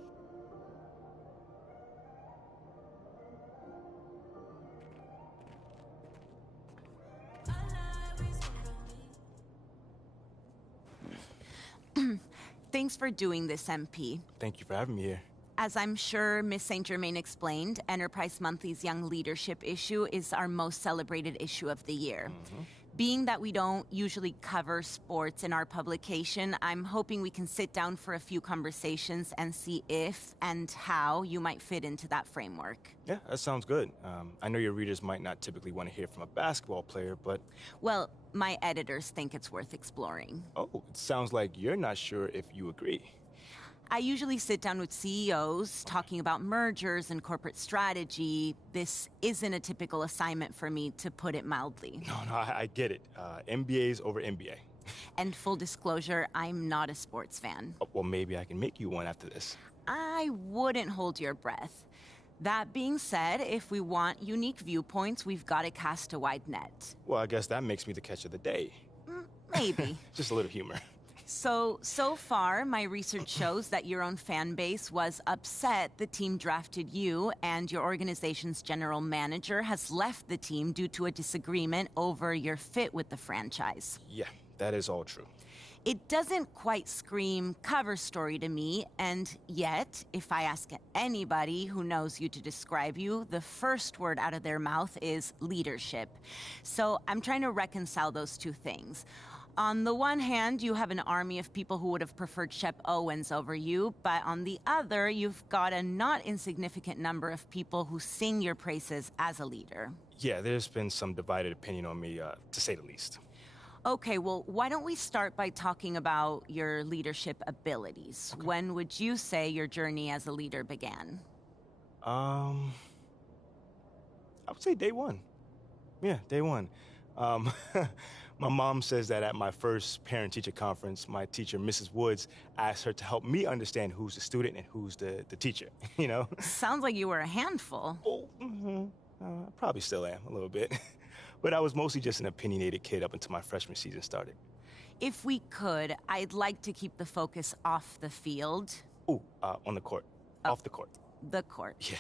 Thanks for doing this, MP. Thank you for having me here. As I'm sure Miss St. Germain explained, Enterprise Monthly's Young Leadership issue is our most celebrated issue of the year. Being that we don't usually cover sports in our publication, I'm hoping we can sit down for a few conversations and see if and how you might fit into that framework. Yeah, that sounds good. I know your readers might not typically want to hear from a basketball player, but... Well, my editors think it's worth exploring. Oh, it sounds like you're not sure if you agree. I usually sit down with CEOs talking about mergers and corporate strategy. This isn't a typical assignment for me, to put it mildly. No, I get it. MBA's over MBA. And full disclosure, I'm not a sports fan. Oh, well, maybe I can make you one after this. I wouldn't hold your breath. That being said, if we want unique viewpoints, we've got to cast a wide net. Well, I guess that makes me the catch of the day. Maybe. Just a little humor. So far, my research shows that your own fan base was upset the team drafted you, and your organization's general manager has left the team due to a disagreement over your fit with the franchise. Yeah, that is all true. It doesn't quite scream cover story to me, and yet, if I ask anybody who knows you to describe you, the first word out of their mouth is leadership. So I'm trying to reconcile those two things. On the one hand, you have an army of people who would have preferred Shep Owens over you, but on the other, you've got a not insignificant number of people who sing your praises as a leader. Yeah, there's been some divided opinion on me, to say the least. Okay, well, why don't we start by talking about your leadership abilities? Okay. When would you say your journey as a leader began? I would say day one. Yeah, day one. My mom says that at my first parent-teacher conference, my teacher, Mrs. Woods, asked her to help me understand who's the student and who's the teacher, you know? Sounds like you were a handful. Oh, I probably still am, a little bit. But I was mostly just an opinionated kid up until my freshman season started. If we could, I'd like to keep the focus off the field. Ooh, on the court. Off the court. The court. Yeah.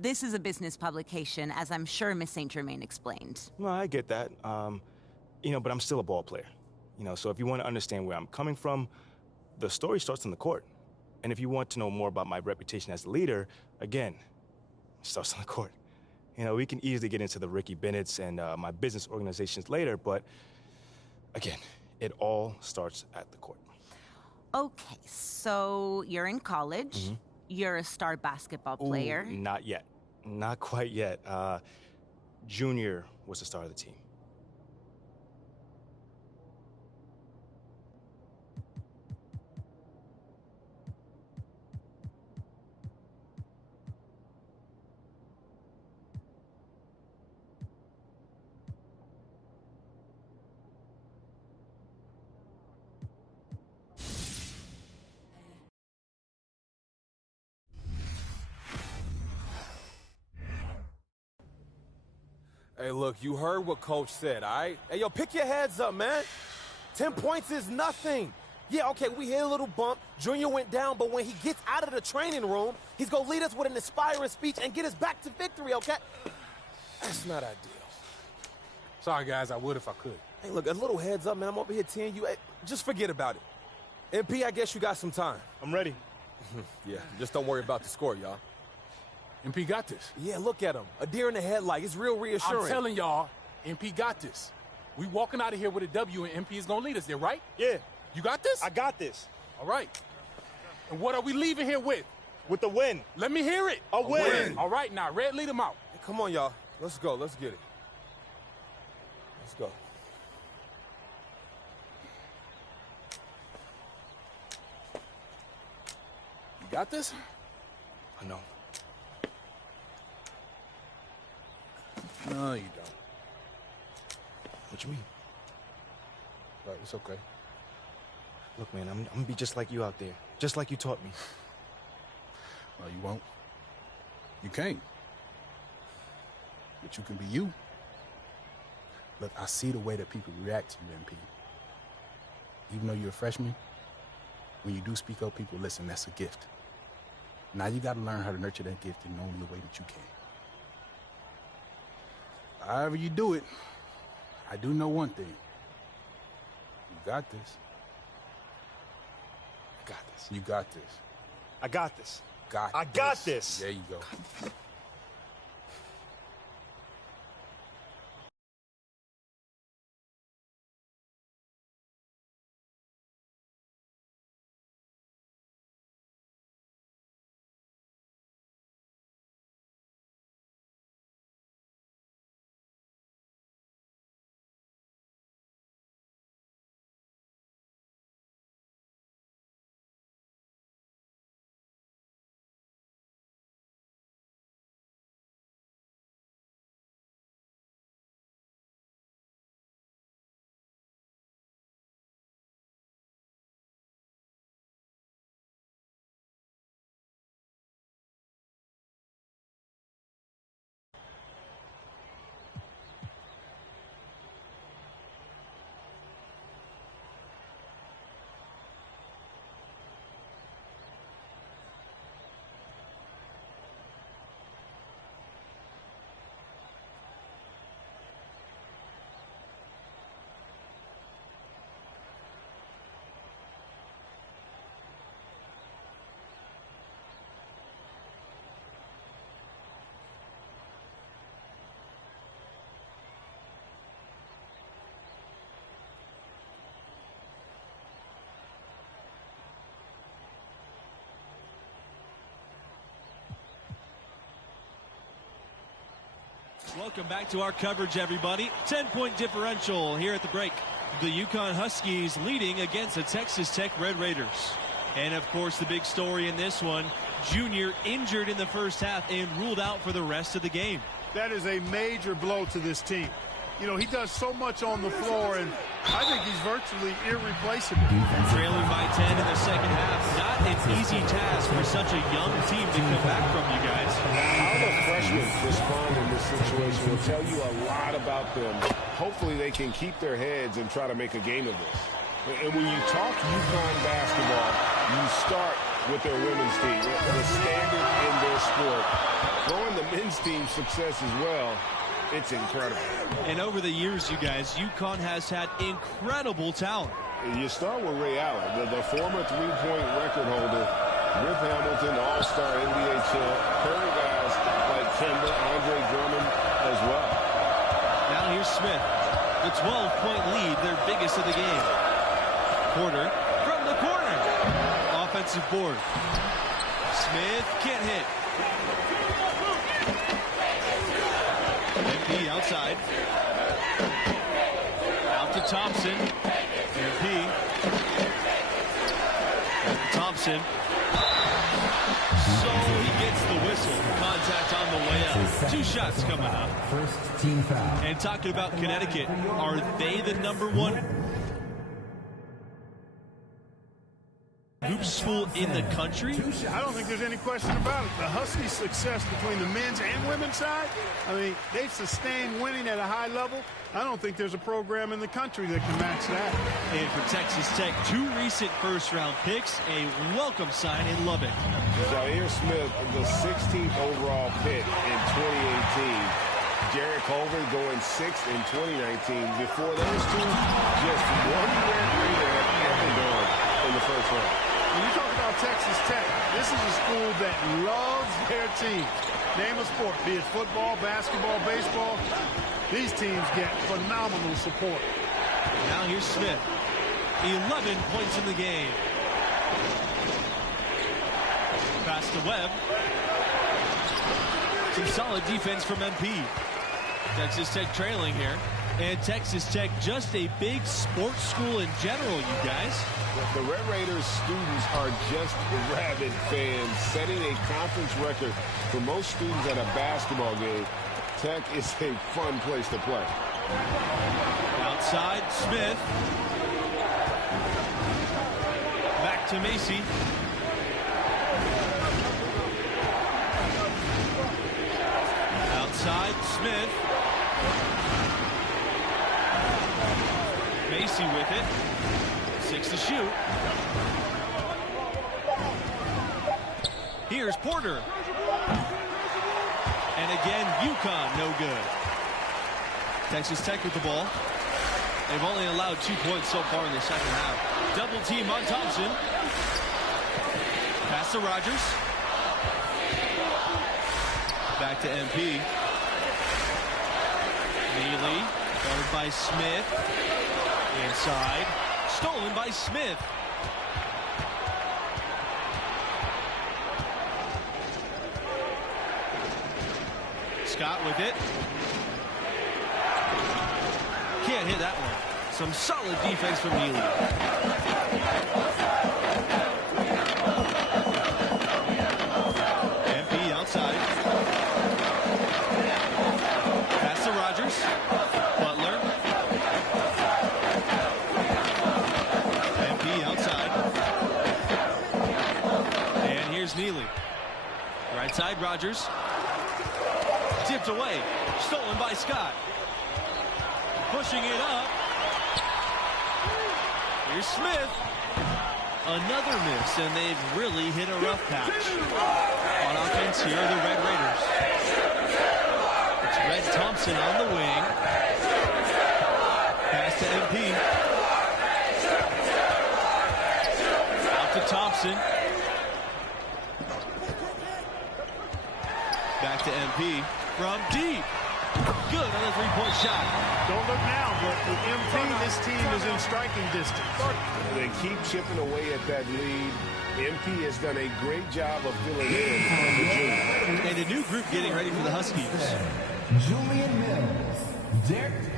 This is a business publication, as I'm sure Miss St. Germain explained. No, I get that. You know, but I'm still a ball player. You know, so if you want to understand where I'm coming from, the story starts on the court. And if you want to know more about my reputation as a leader, again, it starts on the court. You know, we can easily get into the Ricky Bennett's and my business organizations later, but again, it all starts at the court. Okay, so you're in college. Mm-hmm. You're a star basketball player. Ooh, not yet. Not quite yet. Junior was the star of the team. Hey, look, you heard what Coach said, all right? Hey, yo, pick your heads up, man. 10 points is nothing. Yeah, okay, we hit a little bump. Junior went down, but when he gets out of the training room, he's going to lead us with an inspiring speech and get us back to victory, okay? That's not ideal. Sorry, guys, I would if I could. Hey, look, a little heads up, man. I'm over here teeing you. Hey, just forget about it. MP, I guess you got some time. I'm ready. Yeah, just don't worry about the score, y'all. MP got this. Yeah, look at him. A deer in the headlight. It's real reassuring. I'm telling y'all, MP got this. We walking out of here with a W, and MP is going to lead us there, right? Yeah. You got this? I got this. All right. And what are we leaving here with? With the win. Let me hear it. A win. All right, now, Red, lead them out. Hey, come on, y'all. Let's go. Let's get it. Let's go. You got this? I know. No, you don't. What you mean? Right, it's okay. Look, man, I'm gonna be just like you out there. Just like you taught me. No, you won't. You can't. But you can be you. Look, I see the way that people react to you, MP. even though you're a freshman, when you do speak up, people listen. That's a gift. Now you got to learn how to nurture that gift in only the way that you can. However you do it, I do know one thing. You got this. I got this. You got this. I got this. I got this. There you go. Welcome back to our coverage, everybody. 10-point differential here at the break. The UConn Huskies leading against the Texas Tech Red Raiders. And, of course, the big story in this one, Junior injured in the first half and ruled out for the rest of the game. That is a major blow to this team. You know, he does so much on the floor, and I think he's virtually irreplaceable. Trailing by 10 in the second half. Not an easy task for such a young team to come back from, you guys. How the freshmen respond in this situation will tell you a lot about them. Hopefully they can keep their heads and try to make a game of this. And when you talk UConn basketball, you start with their women's team, the standard in their sport. Growing the men's team's success as well, it's incredible. And over the years, you guys, UConn has had incredible talent. You start with Ray Allen, the former three-point record holder, Rip Hamilton, all-star NBA champ, current guys like Kemba, Andre Drummond as well. Now here's Smith. The 12-point lead, their biggest of the game. Porter from the corner. Offensive board. Smith can't hit. MP outside. Out to Thompson. MP. Thompson. So he gets the whistle. Contact on the way up. 2 shots coming up. First team foul. And talking about Connecticut, are they the #1 hoop school in the country? I don't think there's any question about it. The Huskies' success between the men's and women's side, I mean, they've sustained winning at a high level. I don't think there's a program in the country that can match that. And for Texas Tech, 2 recent first-round picks, a welcome sign in Lubbock. Zaire Smith, the 16th overall pick in 2018. Jarrett Culver going 6th in 2019. Before those two, just one Red Raider had ever gone in the first round. When you talk about Texas Tech, this is a school that loves their team. Name a sport, be it football, basketball, baseball. These teams get phenomenal support. Now here's Smith. 11 points in the game. Pass to Webb. Some solid defense from MP. Texas Tech trailing here. And Texas Tech, just a big sports school in general, you guys. The Red Raiders students are just rabid fans, setting a conference record for most students at a basketball game. Tech is a fun place to play. Outside, Smith. Back to Macy. Outside, Smith. Macy with it. 6 to shoot. Here's Porter. And again, UConn, no good. Texas Tech with the ball. They've only allowed 2 points so far in the second half. Double team on Thompson. Pass to Rogers. Back to MP. Neely, guarded by Smith. Inside. Stolen by Smith. Scott with it. Can't hit that one. Some solid defense from Neely. MP outside. Pass to Rogers. Butler. MP outside. And here's Neely. Right side, Rogers. Tipped away. Stolen by Scott. Pushing it up. Here's Smith. Another miss, and they've really hit a rough patch. On offense, here are the Red Raiders. It's Red Thompson on the wing. Pass to MP. Out to Thompson. Back to MP. From deep. Good on the three-point shot. Don't look now, but with MP, this team is in striking distance. They keep chipping away at that lead. MP has done a great job of filling in on the junior. And a new group getting ready for the Huskies. Julian Mills. Derek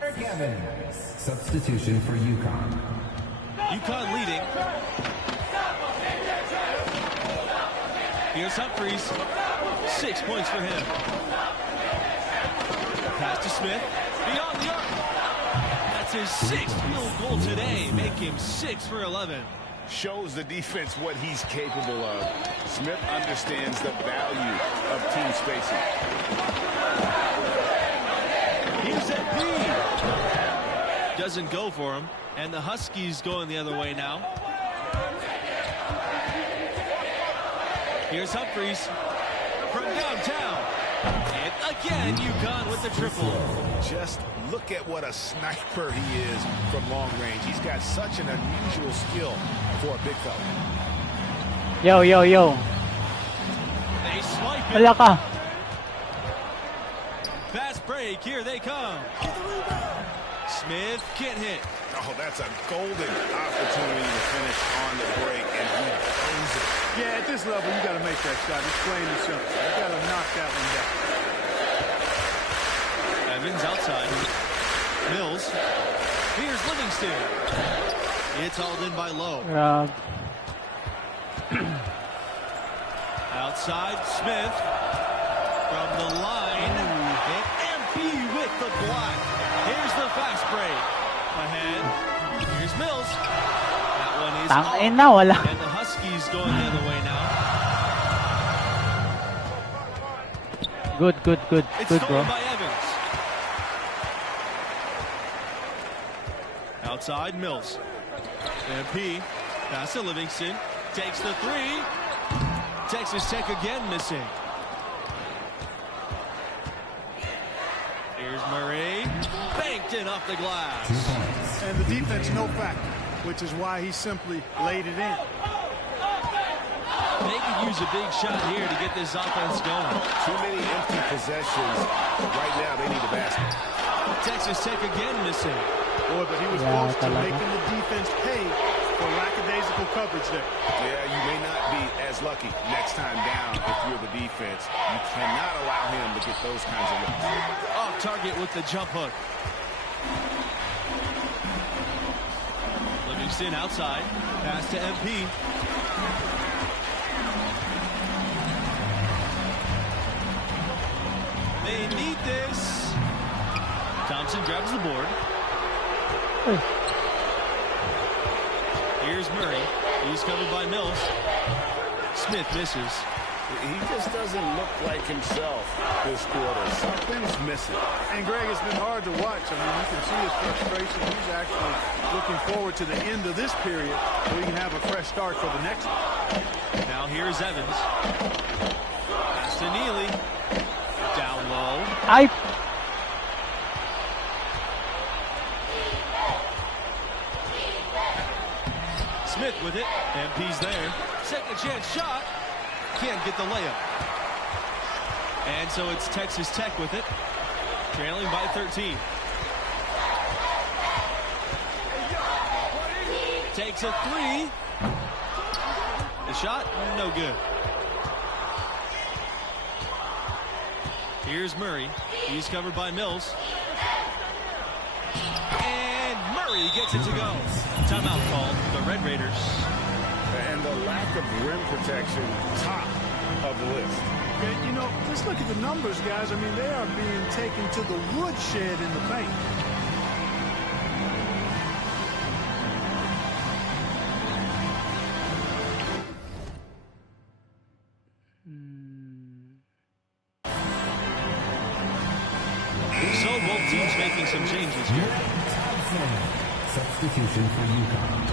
Evans. Substitution for UConn. UConn leading. Here's Humphreys. 6 points for him. Pass to Smith. Beyond the arc. That's his 6th field goal today. Make him 6 for 11. Shows the defense what he's capable of. Smith understands the value of team spacing. Here's MP. Doesn't go for him. And the Huskies going the other way now. Here's Humphreys from downtown. And again, UConn with the triple. Just look at what a sniper he is from long range. He's got such an unusual skill for a big fella. Yo. They swipe it. Wala ka. Fast break. Here they come. Smith can't hit. Oh, that's a golden opportunity to finish on the break, and he owns it. Yeah, at this level, you got to make that shot. It's plain and simple. You got to knock that one down. Evans outside. Mills. Here's Livingston. It's hauled in by Lowe. Outside, Smith. From the line. And MP with the block. Here's the fast break. Ahead. Here's Mills. That one is off. And the Huskies going the other way now. Good, It's bro. by Evans. Outside, Mills. MP. Pass to Livingston. Takes the three. Texas Tech again missing. Here's Murray. Banked in off the glass. And the defense, no factor, which is why he simply laid it in. They could use a big shot here to get this offense going. Too many empty possessions. Right now, they need a basket. Texas Tech again missing. Boy, but he was close to making the defense pay for lackadaisical coverage there. Yeah, you may not be as lucky next time down if you're the defense. You cannot allow him to get those kinds of looks. Off target with the jump hook. Livingston outside. Pass to MP. They need this. Thompson grabs the board. Here's Murray. He's covered by Mills. Smith misses. He just doesn't look like himself this quarter. Something's missing. And, Greg, it's been hard to watch. I mean, you can see his frustration. He's actually looking forward to the end of this period so he can have a fresh start for the next one. Now here's Evans. Pass to Neely. Down low. Smith with it. MP's there. Second chance shot. Can't get the layup. And so it's Texas Tech with it. Trailing by 13. Takes a three. The shot, no good. Here's Murray. He's covered by Mills. And Murray gets it to go. Timeout called the Red Raiders. And the lack of rim protection, top of the list. Okay, you know, just look at the numbers, guys. I mean, they are being taken to the woodshed in the paint. So both teams making some changes here. Substitution for UConn.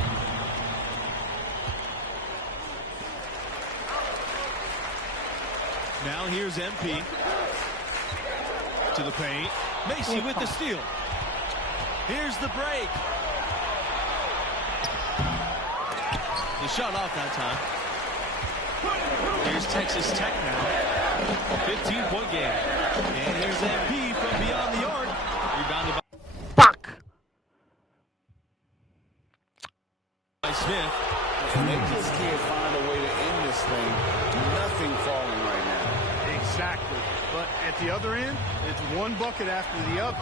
Now here's MP to the paint. Macy with the steal. Here's the break. The shot off that time. Here's Texas Tech now. 15-point game. And here's MP from beyond the arc. Rebounded by Smith. And they just can't find a way to end this thing. Nothing falling right now. Exactly. But at the other end, it's one bucket after the other.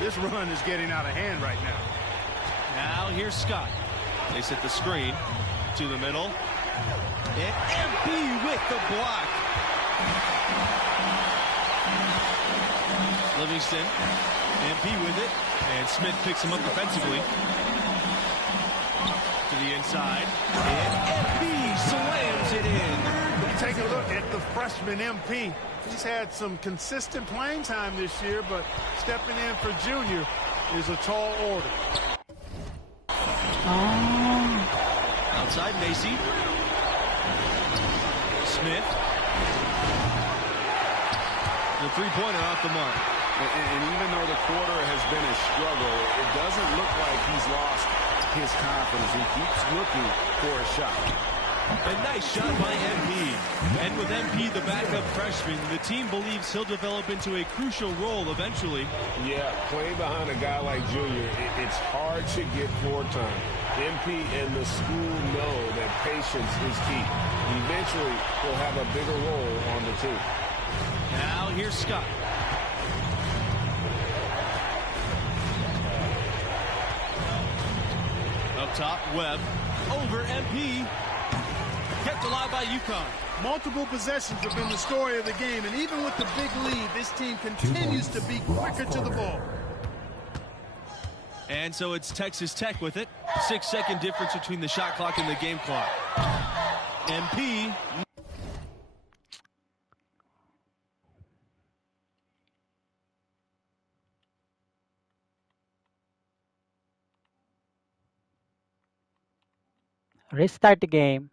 This run is getting out of hand right now. Now here's Scott. They set the screen to the middle. And MP with the block. Livingston. MP with it. And Smith picks him up defensively. To the inside. And MP slams it in. Take a look at the freshman MP. He's had some consistent playing time this year, but stepping in for junior is a tall order. Outside Macy. Smith. The three-pointer off the mark. And even though the quarter has been a struggle, it doesn't look like he's lost his confidence. He keeps looking for a shot. A nice shot by MP. And with MP, the backup freshman, the team believes he'll develop into a crucial role eventually. Yeah, playing behind a guy like Junior, it's hard to get floor time. MP and the school know that patience is key. Eventually, he'll have a bigger role on the team. Now here's Scott. Up top, Webb. Over MP. Kept alive by UConn. Multiple possessions have been the story of the game, and even with the big lead, this team continues to be quicker to the ball. And so it's Texas Tech with it. 6-second difference between the shot clock and the game clock. MP. Restart the game.